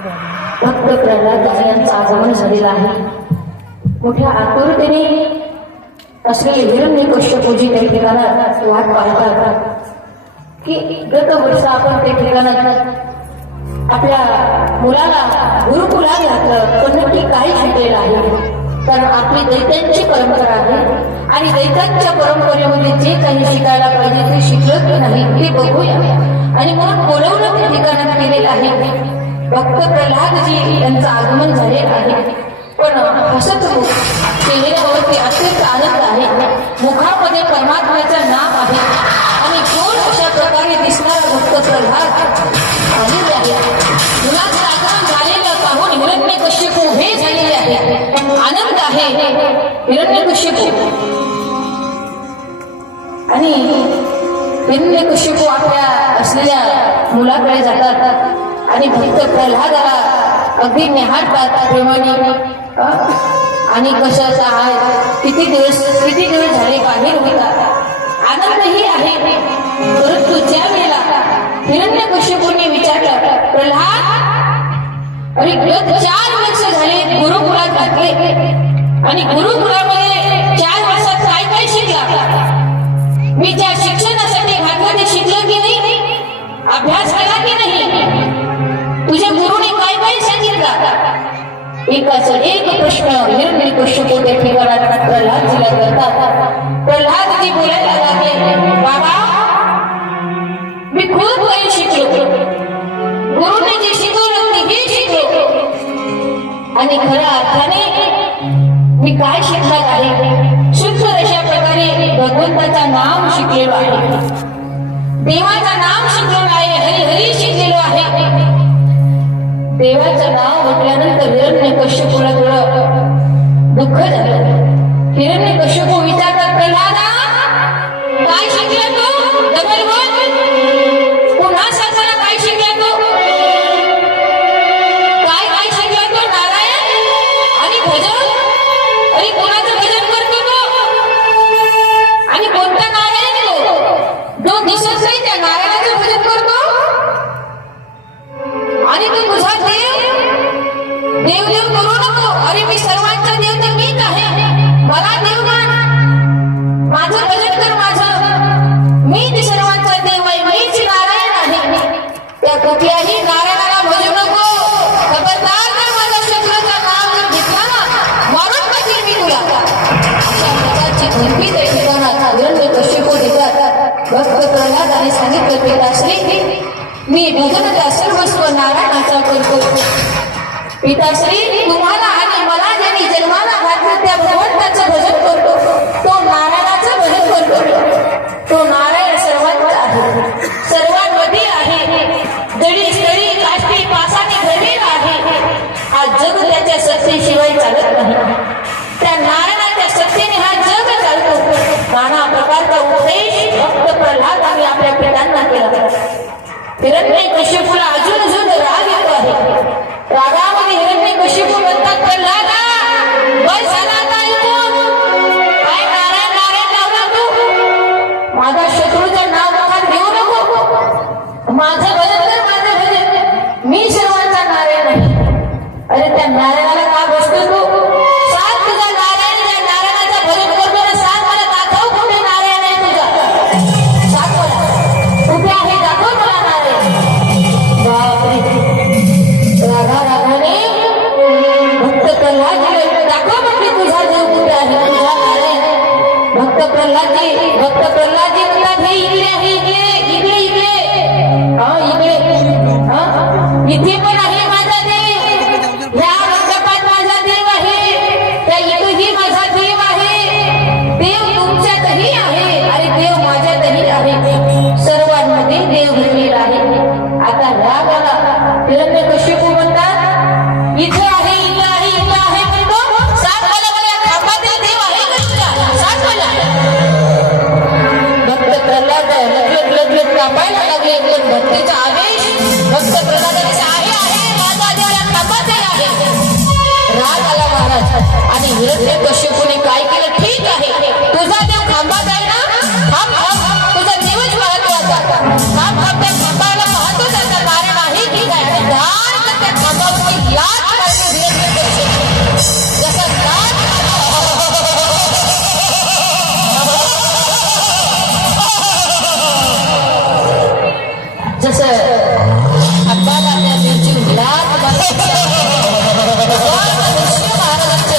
भक्त प्रल्हाद यांचं आगमन झालेलं आहे। मोठ्या आतुरतेने असलेले हिरण्यकश्यपूजी त्या ठिकाणात वाट पाहतात की गत वर्ष आपण त्या ठिकाणात आपल्या मुलाला गुरुकुलात घातलं, पण नक्की काय शिकलेलं आहे? कारण आपली दैत्यांची परंपरा आहे आणि दैत्यांच्या परंपरेमध्ये जे काही शिकायला पाहिजे ते शिकलं की नाही ते बघूया आणि म्हणून बोलवलं त्या ठिकाणात केलेलं आहे। भक्त प्रल्हादजी यांचं आगमन झालेलं आहे, पण हसत चेहऱ्यावरती अत्यंत आनंद आहे, मुखामध्ये परमात्म्याचं नाम आहे आणि गोड अशा प्रकारे दिसणारा भक्त प्रल्हाद आलेले आहे। मुलाचं आगमन झालेलं पाहून हिरण्यकश्यपू हे झालेले आहे, आनंद आहे हिरण्यकश्यपू। आणि हिरण्यकश्यपू आपल्या असलेल्या मुलाकडे जातात आणि भक्त प्रल्हादाला अगदी निहाळतात प्रेमाने आणि कशाचा आहे, किती दिवस झाले बाहेर होता, आनंदही आहे। परंतु ज्या वेळेला हिरण्यकश्यपूने विचारलं, प्रल्हाद अरे गत 4 वर्ष झाले गुरुकुलात घातले आणि गुरुकुलामध्ये 4 वर्षात काय काय शिकला? मी ज्या शिक्षणासाठी घातलं ते शिकलं की नाही? अभ्यास केला की नाही? तुझ्या गुरुने काय काय सांगितलं? एक प्रश्न हिरण्यकश्यपू त्या ठिकाणात प्रल्हादजीला करतात। प्रल्हादजी बोलायला लागले, बाबा मी खूप काही शिकलो, गुरुने जे शिकवलं ते हे शिकलो आणि खऱ्या अर्थाने मी काय शिकणार आहे? शुद्ध अशा प्रकारे भगवंताचं नाम शिकलेलो आहे, देवाचं नाम शिकलेलो आहे, हरी हरी शिकलेलो आहे। देवाचं नाव म्हटल्यानंतर हिरण्यकश्यपूला थोडं दुःख झालं। हिरण्यकश्यपू विचारतात, प्रल्हादा काय शिकला तू? डबल बोल, पुन्हा सांगा काय शिकला तू? काय शिकला तू? नारायण आणि भजन? अरे कोणाचं भजन करतो तू? आणि कोणता नारायण तो? जो दिसत नाही त्या नारायणाचं भजन करतो आणि तू तुझा देव करू नको। अरे मी सर्वांचा देव तर मीच आहे, मला देव मान, माझं भजन कर, माझं मीच सर्वांचा देव आहे, मीच नारायण आहे। त्या कुठल्याही नारायणाला भजू नको, खबरदार जर माझ्या शत्रूचं नाव जर घेतला ना मारून टाकेल मी तुला। अशा प्रकारची धमकी त्या ठिकाणात हिरण्यकश्यपू देतात। भक्त प्रल्हादाने सांगितलं, पिताश्री मी भजनाचा सर्वस्व नारायणाचा करतो। पिताश्री तुम्हाला आणि मला ज्यांनी जन्माला घातलं त्या भगवंताचं भजन करतो, तो नारायणाचं भजन करतो। तो नारायण सर्वांवर आहे, सर्वांमध्ये आहे, दडी स्थळी काष्टी पासाने भरलेला आहे। हा जग त्याच्या सत्तेशिवाय चालत नाही, त्या नारायणाच्या सत्तेने हा जग चालतो। नाना प्रकारचा उपदेश भक्त प्रल्हादाने आपल्या पितांना केला। हिरण्यकश्यपूला अजून राग येतो आहे। रागामध्ये हिरण्यकश्यपू म्हणतात, प्रल्हादा वय झाला आता इथून काय नारायण नारायण लावला तू? माझ्या शत्रूचं नाव मुखात घेऊ नको, माझं भजन कर, माझं भजन, मी सर्वांचा नारायण आहे। अरे त्या नारायणाला का बसतो तू? सांग तुझा नारायण, त्या नारायणाचं भजन करतो ना, सांग मला, दाखव कुठे नारायण आहे तुझा, सांग मला कुठे आहे, दाखव मला नारायण। रागाने भक्त प्रल्हादजीला दाखव म्हटले तुझा देव कुठे आहे, तुझा नारायण। भक्त प्रल्हादजी म्हणतात, हे इकडे आहे, इकडे इकडे इकडे, हा इकडे, हा इथे पण आहे माझा देव, ह्या मंडपात माझा देव आहे, त्या इथेही माझा देव आहे। देव तुमच्यातही आहे आणि देव माझ्यातही आहे, सर्वांमध्ये देव भरलेला आहे। आता रागाला हिरण्यकश्यपू म्हणतात, इथं आहे, इथं आहे, इथं आहे म्हणतो, सांग मला, मला खांबातील देव आहे का तुझा, सांग मला। भक्त प्रल्हाद लगेच कापायला लागले, भक्तीचा आदेश भक्त प्रल्हादाने आहे, माझा देव या खांबात आहे। राग आला महाराज आणि हिरण्यकश्यपूने काय केलं, ठीक आहे तुझा देव खांबात आहे ना, थांब, तुझा देवच महत्वाचा, थांब, त्या खांबाला महत्व त्याचं कारण आहे की काय? त्या खांबावर जसं हाताला त्या दिवशी लाट भगवान नरसिंह महाराजांचे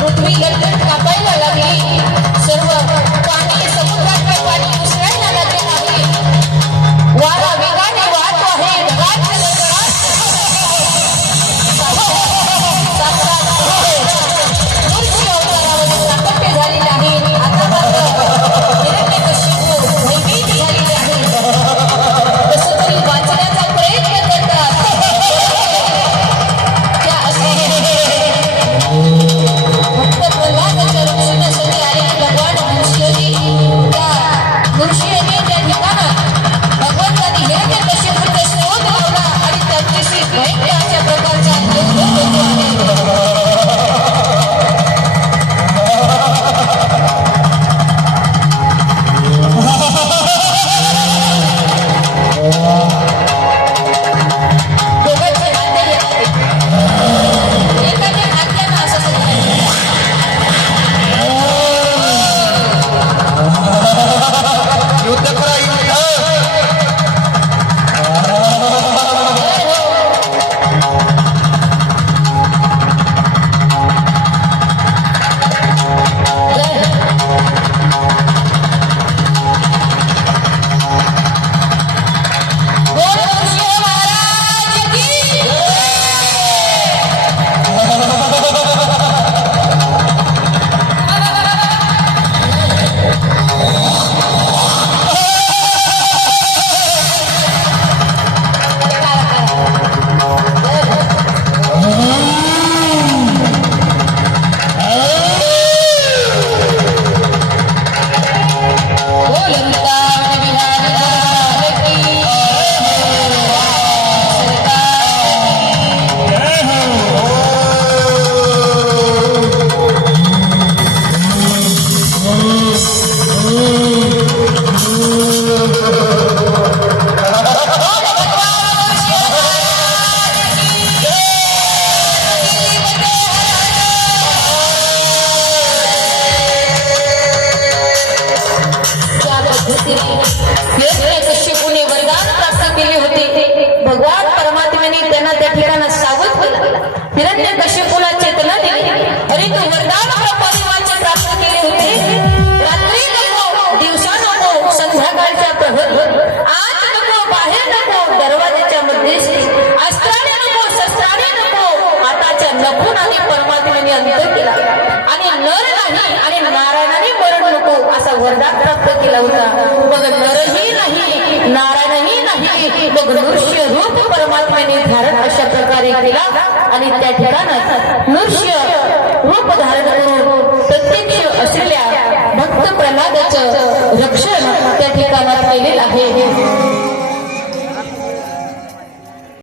पृथ्वी लटकन कापायला लागली. सर्व पाणी समुद्रातले पाणी उसळायला लागले आहे. वारा वेगाने वाहतो आहे. ढगांच्या गडगडाट मूर्ती अवतारावर प्राकट्य झालेले आहे. आता मात्र हिरण्यकशिपू भयभीत झालेले आहे. कसं तरी वाचण्याचा प्रयत्न करतात. त्या भक्त प्रल्हादाच्या रक्षणासाठी आलेले भगवान नृसिंहजी त्या नृसिंहने त्या ठिकाणात भगवंतांनी हिरण्यकशिपूचा शोध लावला आणि त्यांच्याशी भयंकर अशा प्रकारचा युद्ध होतो आहे. दोघांचे हात येतात. एकाने आज्ञानं असं सांगितलं. युद्ध करा युद्ध. बोल नृसिंह महाराज की बोल वृंदावन बिहारी लाल की त्या पद्धतीने हिरण्यकशिपूने वरदान प्राप्त केले होते. भगवान परमात्म्याने त्यांना त्या ठिकाणी सावध केलं. हिरण्यकशिपूला चेतना दिली. अरे तू वरदान ब्रह्मदेवाचे प्राप्त केले होते. रात्री नको, दिवसा नको, संध्याकाळच्या प्रहर, आत नको, बाहेर नको, दरवाजाच्या मध्येच अस्त्राने नको, शस्त्राने नको, हाताच्या नखुनाने परमात्म्याने अंत केला आणि नर नाही आणि नारायणाने मरण नको असा वरदान प्राप्त केला होता. मग नरही नाही, नारायणही नाही, मग नृसिंह रूप परमात्म्याने धारण अशा प्रकारे केला आणि त्या ठिकाणात नृसिंह रूप धारण करून प्रत्यक्ष असलेल्या भक्त प्रल्हादाचं रक्षण त्या ठिकाणात केलेलं आहे.